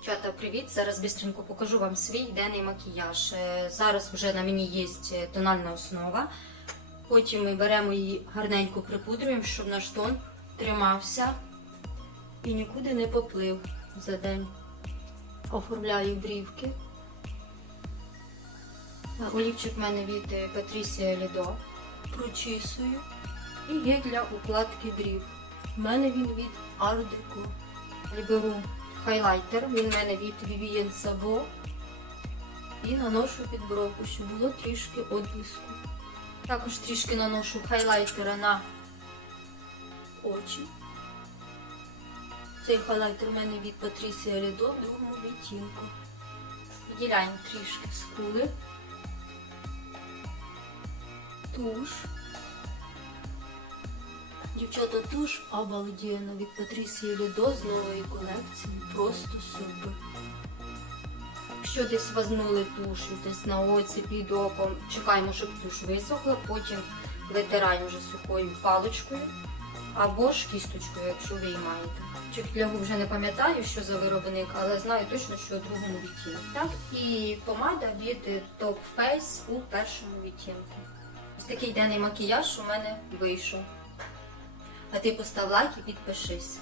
Дівчата, привіт! Зараз бистренько покажу вам свій денний макіяж. Е, Зараз вже на мені є тональна основа. Потім ми беремо її гарненько припудрюємо, щоб наш тон тримався і нікуди не поплив за день. Оформляю брівки. Е, Олівчик в мене від е, Patricia Lido. Прочісую. І є для укладки брів. У мене він від. Я беру хайлайтер, він в мене від Vivienne Sabo. І наношу під бровку, щоб було трішки одблиску. Також трішки наношу хайлайтера на очі. Цей хайлайтер у мене від Patricia Lido в другому відтінку. Виділяємо трішки скули. Туш. Дівчата, туш обалденно від Патрісії Лідо з нової колекції. Просто супер. Якщо десь вазнули туш, десь на оці під оком, чекаємо, щоб туш висохла, потім витираємо вже сухою паличкою або ж кісточкою, якщо ви її маєте. Чек для вже не пам'ятаю, що за виробник, але знаю точно, що у другому відтінку. Так, і помада від Top Face у першому відтінку. Ось такий денний макіяж у мене вийшов. А ти постав лайк і підпишись.